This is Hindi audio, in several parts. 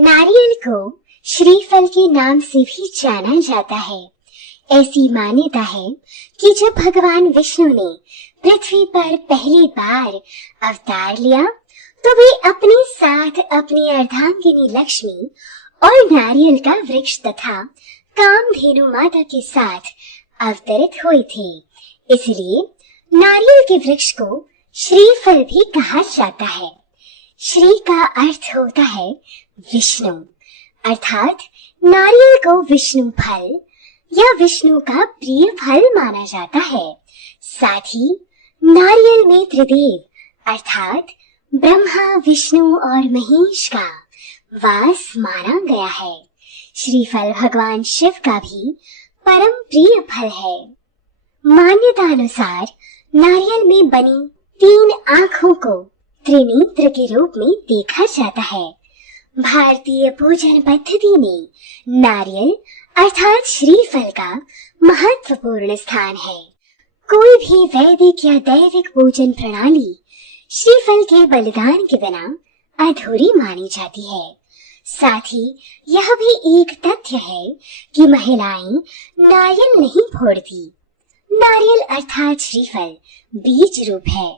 नारियल को श्रीफल के नाम से भी जाना जाता है। ऐसी मान्यता है कि जब भगवान विष्णु ने पृथ्वी पर पहली बार अवतार लिया तो वे अपने साथ अपनी अर्धांगिनी लक्ष्मी और नारियल का वृक्ष तथा कामधेनु माता के साथ अवतरित हुए थे। इसलिए नारियल के वृक्ष को श्रीफल भी कहा जाता है। श्री का अर्थ होता है विष्णु, अर्थात नारियल को विष्णु फल या विष्णु का प्रिय फल माना जाता है। साथ ही नारियल में त्रिदेव अर्थात ब्रह्मा, विष्णु और महेश का वास माना गया है। श्रीफल भगवान शिव का भी परम प्रिय फल है। मान्यता अनुसार नारियल में बनी 3 आँखों को त्रिनेत्र के रूप में देखा जाता है। भारतीय पूजन पद्धति में नारियल अर्थात श्रीफल का महत्वपूर्ण स्थान है। कोई भी वैदिक या दैविक पूजन प्रणाली श्रीफल के बलिदान के बिना अधूरी मानी जाती है। साथ ही यह भी एक तथ्य है कि महिलाएं नारियल नहीं फोड़ती। नारियल अर्थात श्रीफल बीज रूप है,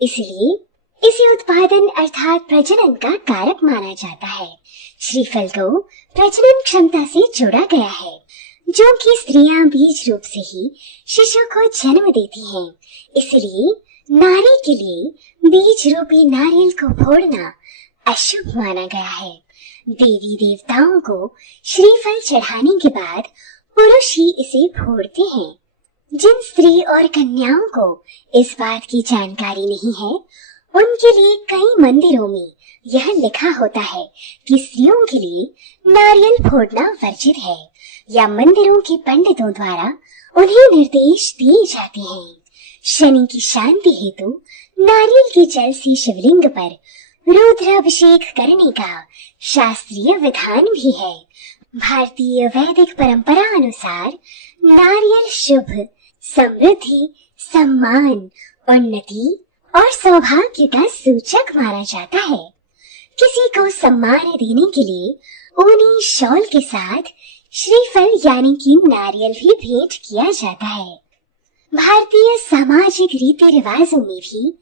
इसलिए इसे उत्पादन अर्थात प्रजनन का कारक माना जाता है। श्रीफल को प्रजनन क्षमता से जोड़ा गया है, जो कि स्त्रियां बीज रूप से ही शिशु को जन्म देती हैं। इसलिए नारी के लिए बीज रूपी नारियल को फोड़ना अशुभ माना गया है। देवी देवताओं को श्रीफल चढ़ाने के बाद पुरुष ही इसे फोड़ते हैं। जिन स्त्री और कन्याओं को इस बात की जानकारी नहीं है, उनके लिए कई मंदिरों में यह लिखा होता है कि स्त्रियों के लिए नारियल फोड़ना वर्जित है, या मंदिरों के पंडितों द्वारा उन्हें निर्देश दिए जाते हैं। शनि की शांति हेतु नारियल के जल से शिवलिंग पर रुद्राभिषेक करने का शास्त्रीय विधान भी है। भारतीय वैदिक परंपरा अनुसार नारियल शुभ, समृद्धि, सम्मान, उन्नति और सौभाग्य का सूचक माना जाता है। किसी को सम्मान देने के लिए ऊनी शॉल के साथ श्रीफल यानी कि नारियल भी भेंट किया जाता है। भारतीय सामाजिक रीति रिवाजों में भी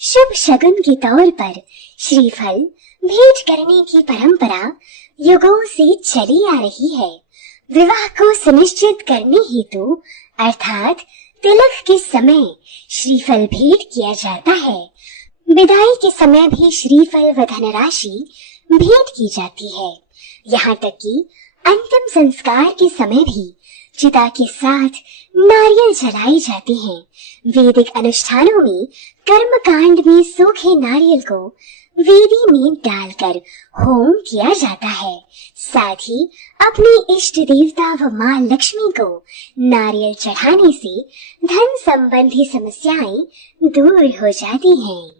शुभ शगुन के तौर पर श्रीफल भेंट करने की परंपरा युगों से चली आ रही है। विवाह को सुनिश्चित करने हेतु अर्थात तिलक के समय श्रीफल भेंट किया जाता है। विदाई के समय भी श्रीफल व धनराशि भेंट की जाती है। यहाँ तक कि अंतिम संस्कार के समय भी चिता के साथ नारियल जलाए जाते हैं। वैदिक अनुष्ठानों में कर्मकांड में सूखे नारियल को वेदी में डालकर होम किया जाता है। साथ ही अपनी इष्ट देवता व मां लक्ष्मी को नारियल चढ़ाने से धन संबंधी समस्याएं दूर हो जाती हैं।